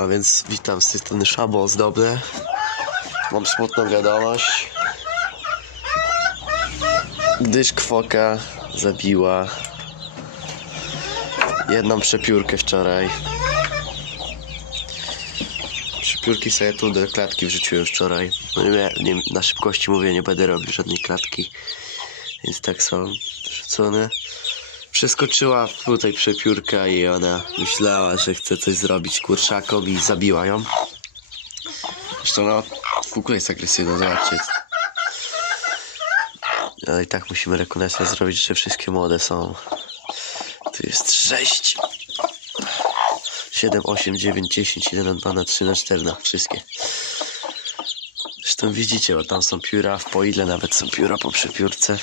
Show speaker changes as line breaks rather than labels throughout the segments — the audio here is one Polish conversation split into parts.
A więc witam z tej strony Szabo Ozdobny. Mam smutną wiadomość. Gdyż kwoka zabiła jedną przepiórkę wczoraj. Przepiórki sobie tu do klatki wrzuciłem wczoraj. No nie, nie, na szybkości mówię, nie będę robił żadnej klatki. Więc tak są wrzucone. Przeskoczyła tutaj przepiórka i ona myślała, że chce coś zrobić kurczakom i zabiła ją. Zresztą no, ogóle jest agresywna, zobaczcie. Ale i tak musimy rekonesans zrobić, że wszystkie młode są. Tu jest 6, 7, 8, 9, 10, 1, 2, na 3, na 4, na wszystkie. Zresztą widzicie, bo tam są pióra, w po ile nawet są pióra po przepiórce.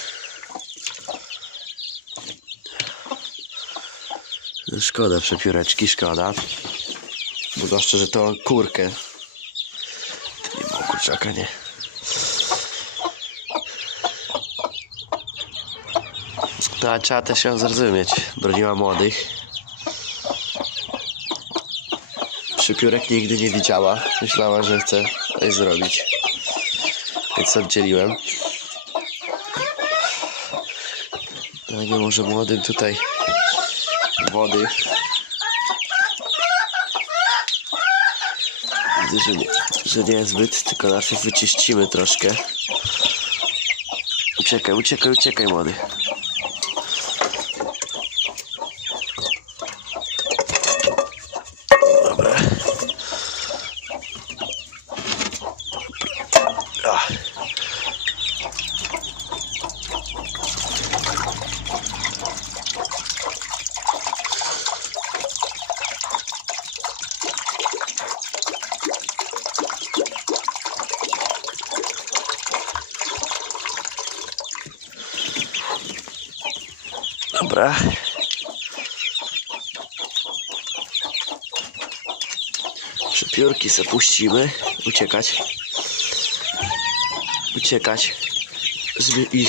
Szkoda przepióreczki, szkoda. Bo zwłaszcza, że to kurkę. To nie ma kurczaka, nie. Ale trzeba też ją zrozumieć. Broniła młodych. Przypiórek nigdy nie widziała. Myślała, że chce coś zrobić. Więc oddzieliłem. No nie może młodym tutaj wody. Widzę, że nie, że nie zbyt, tylko najpierw wyczyścimy troszkę. Uciekaj, uciekaj, uciekaj młody. Dobra. Przepiórki se puścimy. Uciekać. Uciekać. Żeby i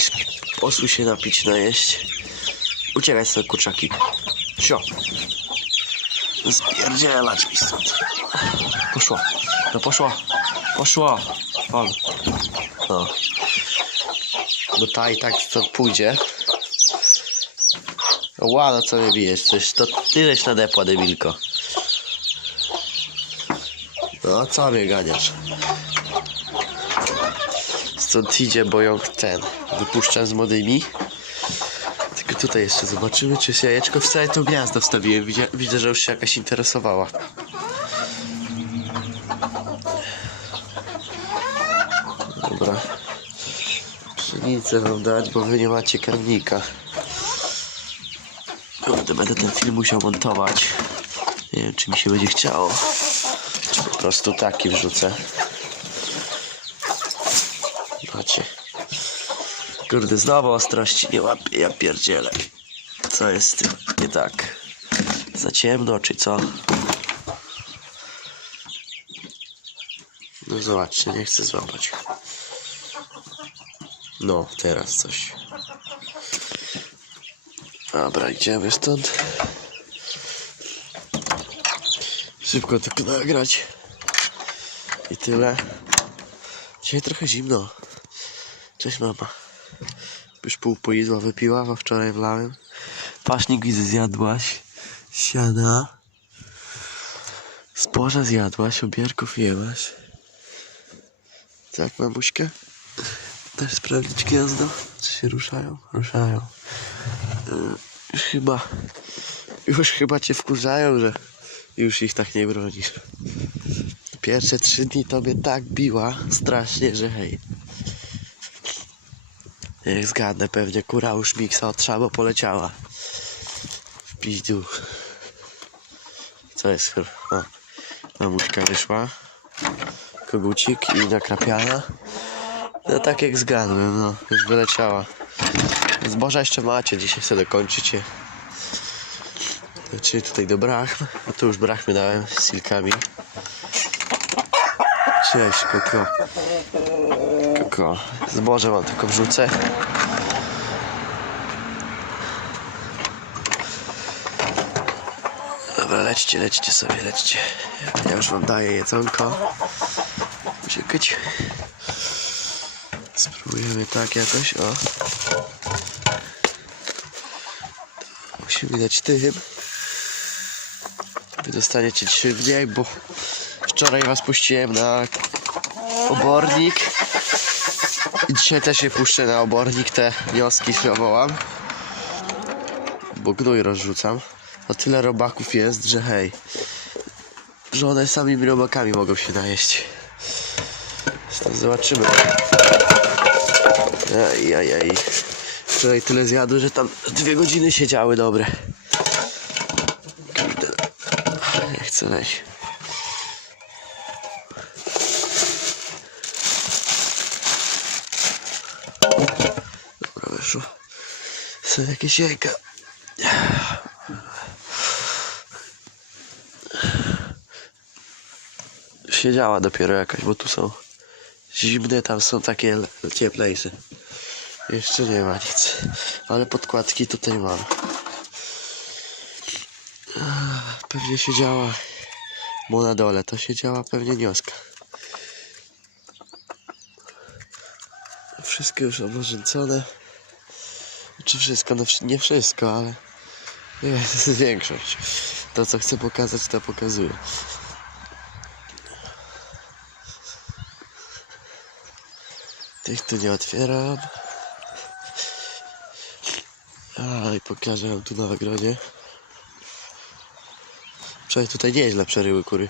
posły się napić, najeść. Uciekać sobie kurczaki. Sio. Spierdzielać mi stąd. Poszło. No poszło. Poszło. Ol. No. I tak to pójdzie. Ła, no co mnie bijesz? Coś to ty żeś nadepła, debilko. No, co mnie ganiasz? Stąd idzie, bo ten wypuszczam z młodymi. Tylko tutaj jeszcze zobaczymy, czy jest jajeczko. W całe to gniazdo wstawiłem. Widzia, widzę, że już się jakaś interesowała. Dobra. Pszenicę wam dać, bo wy nie macie karmnika. Kurde, będę ten film musiał montować. Nie wiem, czy mi się będzie chciało. Czy po prostu taki wrzucę. Macie. Kurde, znowu ostrości nie łapię, ja pierdzielę. Co jest z tym nie tak? Za ciemno, czy co? No zobaczcie, nie chcę złapać. No, teraz coś. Dobra, idziemy stąd. Szybko tylko nagrać. I tyle. Dzisiaj trochę zimno. Cześć mama. Już pół pojedła wypiła, bo wczoraj wlałem. Paśnik widzę zjadłaś. Siada. Zboża zjadłaś, obierków jęłaś. Tak, mamuśka? Też sprawdzić gniazdo? Czy się ruszają? Ruszają. Już chyba, już chyba cię wkurzają, że już ich tak nie bronisz. Pierwsze trzy dni tobie tak biła strasznie, że hej. Jak zgadnę, pewnie kura już miksa od poleciała. W. Co jest? A, mamuśka wyszła. Kogucik i nakrapiana. No tak jak zgadłem, no. Już wyleciała. Zboża jeszcze macie, dzisiaj sobie dokończycie. Czyli tutaj do brachm. A tu już brachmy dałem z silkami. Cześć, koko. Koko. Zboże wam tylko wrzucę. Dobra, lećcie, lećcie sobie, lećcie. Ja już wam daję jedzonko. Czekać. Spróbujemy tak jakoś, o. Musimy dać tym. Wy dostaniecie dzisiaj mniej, bo wczoraj was puściłem na obornik. I dzisiaj też je puszczę na obornik, te wioski wywołam. Bo gnój rozrzucam. O tyle robaków jest, że hej. Że one samymi robakami mogą się najeść. Zobaczymy. Aj, aj, aj. Wczoraj tyle zjadły, że tam dwie godziny siedziały dobre. Kurde. Nie chcę wejść. Dobra, wyszło. Są jakieś jajka. Siedziała dopiero jakaś, bo tu są zimne, tam są takie le- cieplejsze. Jeszcze nie ma nic. Ale podkładki tutaj mam. Pewnie siedziała. Bo na dole to siedziała pewnie nioska. Wszystko już obożęcone. Czy wszystko? No nie wszystko, ale nie, większość. To co chcę pokazać, to pokazuję. Tych tu nie otwieram. A i pokażę wam tu na ogrodzie. Wczoraj tutaj nieźle przeryły kury.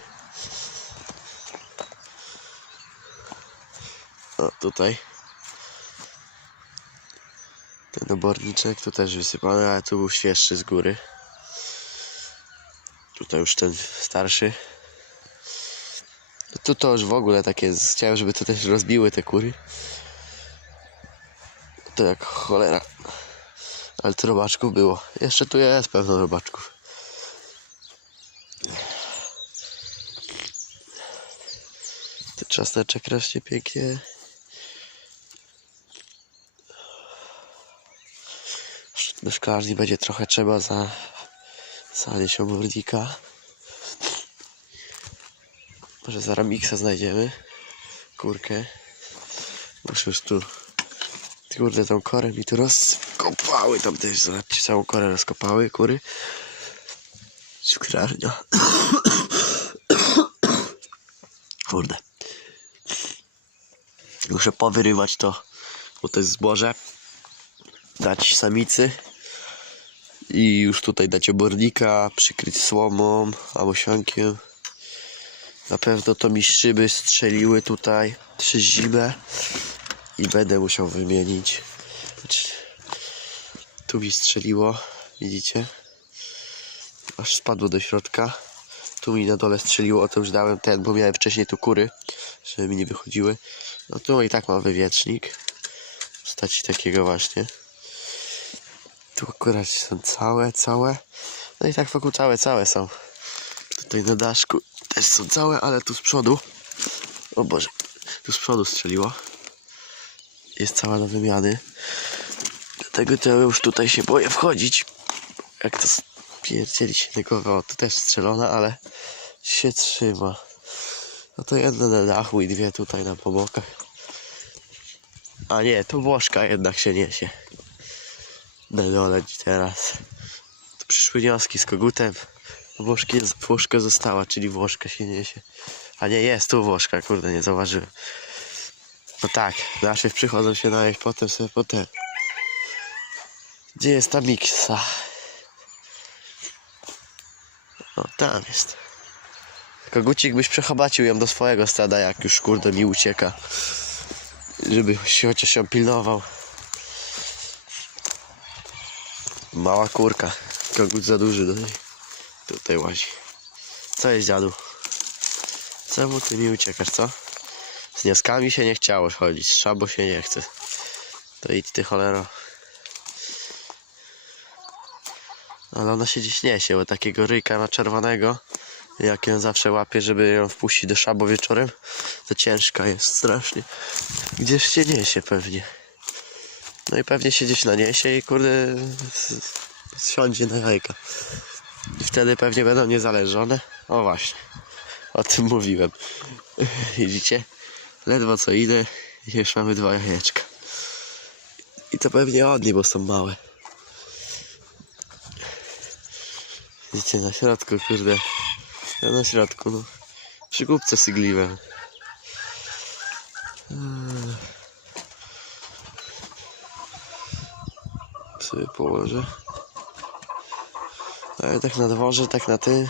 O, tutaj. Ten oborniczek tu też wysypany, ale tu był świeższy z góry. Tutaj już ten starszy. Tu to już w ogóle takie, chciałem żeby to też rozbiły te kury. To jak cholera. Ale tu robaczków było. Jeszcze tu jest pewno robaczków. Ten czasneczek rośnie pięknie. Do szklarni będzie trochę trzeba za zanieść ogórnika. Może zaraz miksa znajdziemy. Kurkę. Muszę już tu Kurde, tą korę mi tu rozkopały tam też, zobaczcie, całą korę rozkopały, kury. Cukrarnia. Kurde. Muszę powyrywać to, bo to jest zboże. Dać samicy. I już tutaj dać obornika, przykryć słomą, albo siankiem. Na pewno to mi szyby strzeliły tutaj przez zimę i będę musiał wymienić. Tu mi strzeliło, widzicie? Aż spadło do środka. Tu mi na dole strzeliło, to już dałem ten, bo miałem wcześniej tu kury, żeby mi nie wychodziły. No tu i tak mam wywiecznik. W postaci takiego właśnie. Tu akurat są całe, całe. No i tak wokół całe, całe są. Tutaj na daszku też są całe, ale tu z przodu. O Boże, tu z przodu strzeliło jest cała do wymiany. Dlatego to już tutaj się boję wchodzić. Jak to pierdzieli się tego, o, tu też strzelona, ale się trzyma. No to jedna na dachu i dwie tutaj na pobokach. A nie, to Włoszka jednak się niesie. Na dole teraz. Tu przyszły wnioski z kogutem. Włoszki, Włoszka została, czyli Włoszka się niesie. A nie, jest tu Włoszka, kurde, nie zauważyłem. No tak, nasze przychodzą się najeść, potem sobie potem. Gdzie jest ta miksa? O, tam jest. Kogucik byś przechobacił ją do swojego stada, jak już kurde mi ucieka. Żeby się chociaż ją pilnował. Mała kurka. Kogut za duży do niej. Tutaj łazi. Co jest dziadu? Czemu ty mi uciekasz, co? Z wnioskami się nie chciało chodzić, z szabo się nie chce. To idź ty cholero. Ale ona się dziś niesie, bo takiego ryjka na czerwonego, jak ją zawsze łapię, żeby ją wpuścić do szabo wieczorem, to ciężka jest strasznie. Gdzieś się niesie pewnie. No i pewnie się gdzieś naniesie i kurde siądzie na jajka. I wtedy pewnie będą niezależone. O właśnie, o tym mówiłem. Widzicie? Ledwo co idę już mamy dwa jajeczka. I to pewnie od niej, bo są małe. Widzicie, na środku, kurde. Ja na środku, no. Przy głupce sygliwem. Eee. Sobie położę. Ale tak na dworze, tak na tym.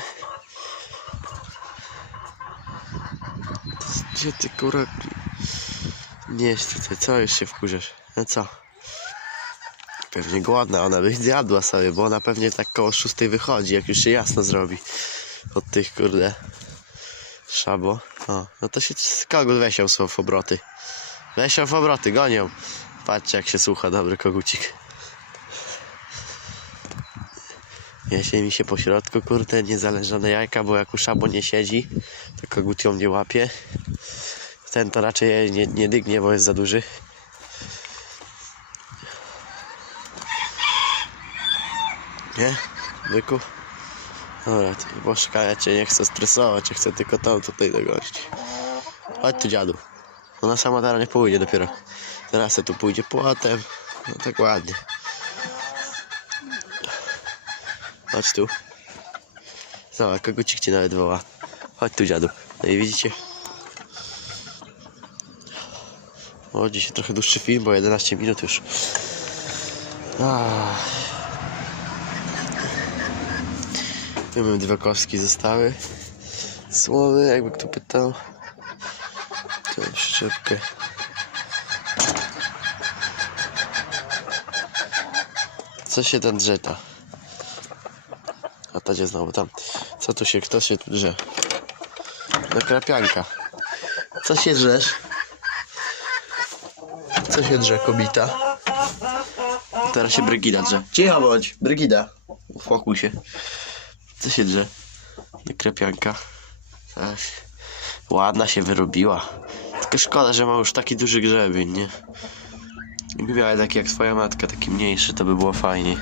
Gdzie ty kurwa? Nie tutaj, co już się wkurzasz? No co? Pewnie głodna, ona by zjadła sobie, bo ona pewnie tak koło szóstej wychodzi, jak już się jasno zrobi. Od tych kurde. Szabo. O, no to się kogut są w obroty. Wesiał w obroty, gonią. Patrzcie jak się słucha dobry kogucik. Jeśli mi się po środku, kurde, niezależone jajka, bo jak u szabo nie siedzi, to kogut ją nie łapie. Ten to raczej nie, nie dygnie, bo jest za duży. Nie? Byku? Dobra, ty bożka, ja cię nie chcę stresować, ja chcę tylko tam tutaj dogonić. Chodź tu dziadu. Ona sama teraz nie pójdzie dopiero. Teraz tu pójdzie płotem. No tak ładnie. Chodź tu. Zobacz, kogucik cię nawet woła. Chodź tu dziadu. No i widzicie? O, dzisiaj trochę dłuższy film, bo 11 minut już. Ah. Tu mamy dwa kostki zostały. Słowy, jakby kto pytał. Mam przyczepkę. Co się tam drzeta? A ta gdzie znowu tam. Co tu się, kto się tu drze? Nakrapianka. Co się drzesz? Co się drze, kobita? Teraz się Brygida drze. Cicho bądź, Brygida. Uspokój się. Co się drze? Nakrapianka. Ach, ładna się wyrobiła. Tylko szkoda, że ma już taki duży grzebień, nie? Gdyby miała taki jak twoja matka, taki mniejszy, to by było fajniej.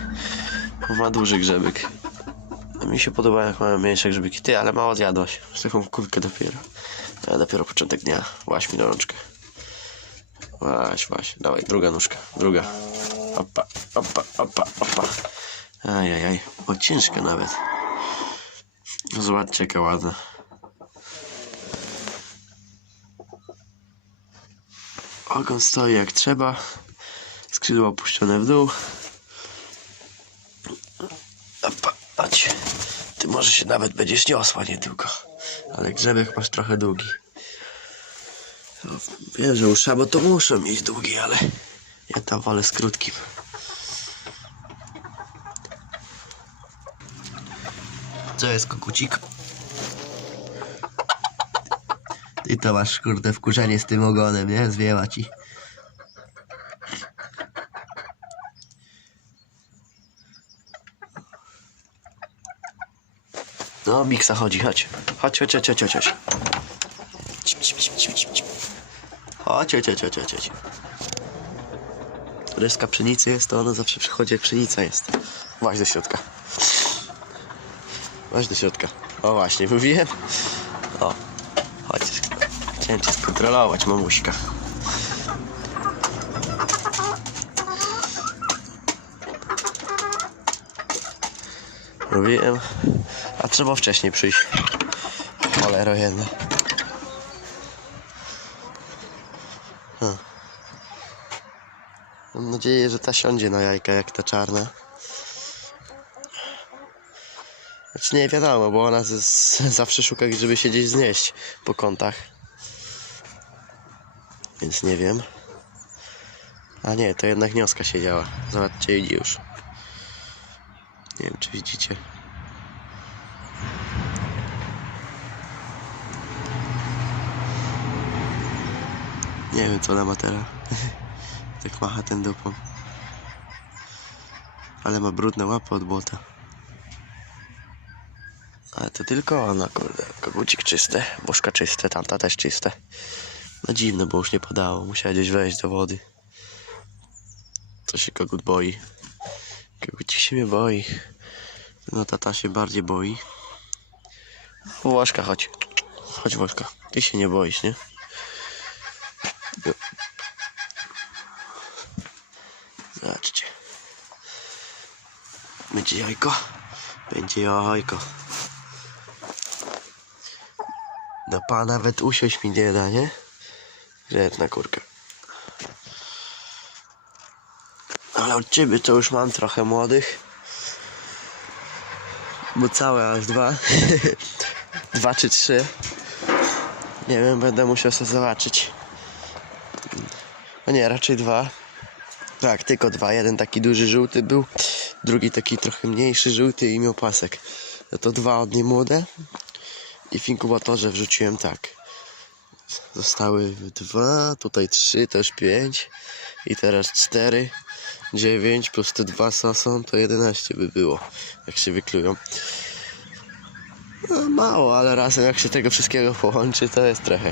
Bo ma duży grzebyk. A mi się podoba jak mają mniejsze grzybiki. Ty, ale mało zjadłaś. Już taką kulkę dopiero. Ja dopiero początek dnia. Łaś mi na rączkę. Łaś, łaś. Dawaj, druga nóżka. Druga. Opa, opa, opa, opa. Ajajaj. O, ciężka nawet. Zobaczcie jaka ładna. Ogon stoi jak trzeba. Skrzydła opuszczone w dół. Chodź. Ty może się nawet będziesz niosła niedługo. Ale grzebek masz trochę długi. No, wiem, że usza, bo to muszą mieć długi, ale ja tam wolę z krótkim. Co jest kokucik? Ty to masz kurde wkurzenie z tym ogonem, nie? Zwiewa ci. No, Miksa chodzi, chodź. Chodź, chodź, chodź, chodź, chodź. chodź. Chodź, chodź, chodź, chodź, chodź. Pszenicy jest, to ona zawsze przychodzi jak pszenica jest. Właź do środka. Właź do środka. O właśnie, mówiłem. O, chodź. Chciałem cię skontrolować, mamuśka. Mówiłem. A trzeba wcześniej przyjść. Cholero jedna. Hmm. Mam nadzieję, że ta siądzie na jajka jak ta czarna. Nie wiadomo, bo ona z, z, zawsze szuka, żeby się gdzieś znieść po kątach. Więc nie wiem. A nie, to jednak wnioska siedziała. Zobaczcie, idzie już. Nie wiem, czy widzicie. Nie wiem, co ona ma teraz. tak macha ten dupą. Ale ma brudne łapy od błota. Ale to tylko ona, kurde. Kogucik czyste, bożka czyste, tamta też czyste. No dziwne, bo już nie podało. Musiała gdzieś wejść do wody. Co się kogut boi? Kogucik się mnie boi. No tata się bardziej boi. Łożka, chodź. Chodź Łożka. Ty się nie boisz, nie? Zobaczcie. Będzie jajko. Będzie jajko. No pa nawet usiąść mi nie da, nie? Rzetna kurka. Ale od ciebie to już mam trochę młodych. Bo całe aż dwa. dwa czy trzy. Nie wiem, będę musiał sobie zobaczyć. No nie, raczej dwa. Tak, tylko dwa. Jeden taki duży żółty był, drugi taki trochę mniejszy żółty i miał pasek. No to dwa od niej młode. I w inkubatorze wrzuciłem tak. Zostały dwa, tutaj trzy, też pięć. I teraz cztery, dziewięć plus te dwa sosą to 11 by było, jak się wyklują. No, mało, ale razem jak się tego wszystkiego połączy, to jest trochę.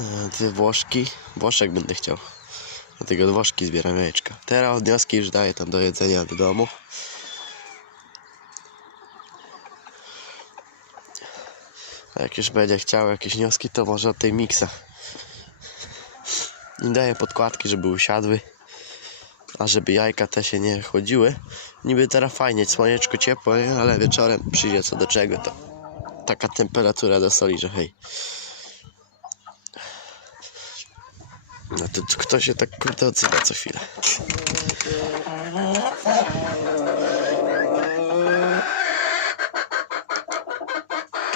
E, Dwie Włoszki. Włoszek będę chciał. Dlatego Włoszki zbieram jajeczka. Teraz odnioski już daję tam do jedzenia do domu. A jak już będzie chciał jakieś wnioski, to może od tej miksa. I daję podkładki, żeby usiadły. A żeby jajka te się nie chłodziły. Niby teraz fajnie, słoneczko ciepło, nie? ale wieczorem przyjdzie co do czego, to taka temperatura do soli, że hej. No to kto się tak kurde odzywa co chwilę?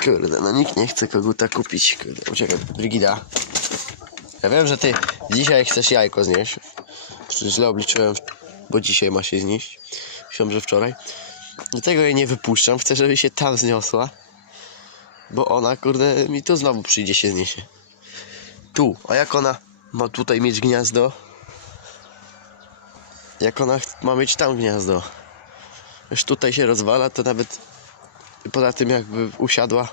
Kurde, no nikt nie chce koguta kupić. Kurde, uciekaj, Brigida. Ja wiem, że ty dzisiaj chcesz jajko znieść. Źle obliczyłem, bo dzisiaj ma się znieść. Myślałem, że wczoraj. Dlatego jej nie wypuszczam. Chcę, żeby się tam zniosła. Bo ona, kurde, mi tu znowu przyjdzie się zniesie. Tu. A jak ona ma tutaj mieć gniazdo? Jak ona ma mieć tam gniazdo? Już tutaj się rozwala, to nawet poza tym jakby usiadła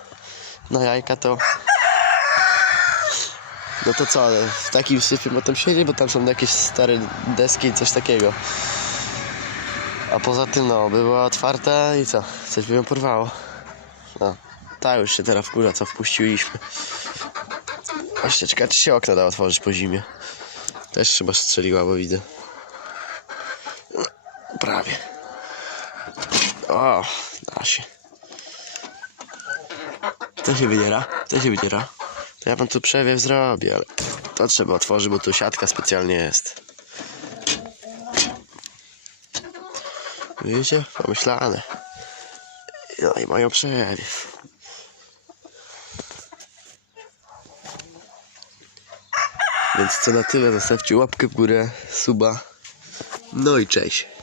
na jajka, to no to co, ale w takim sypie potem siedzi, bo tam są jakieś stare deski, coś takiego. A poza tym no, była otwarta i co? Coś by ją porwało. No, ta już się teraz wkurza, co wpuściliśmy. Jeszcze czekaj, czy się okno da otworzyć po zimie. Też chyba strzeliła, bo widzę. Prawie. O, da się. To się wydziera, to się wydziera. To ja wam tu przewiew zrobię, ale to trzeba otworzyć, bo tu siatka specjalnie jest. Widzicie? Pomyślane. No i mają przewiew. Więc co na tyle, zostawcie łapkę w górę, suba. No i cześć.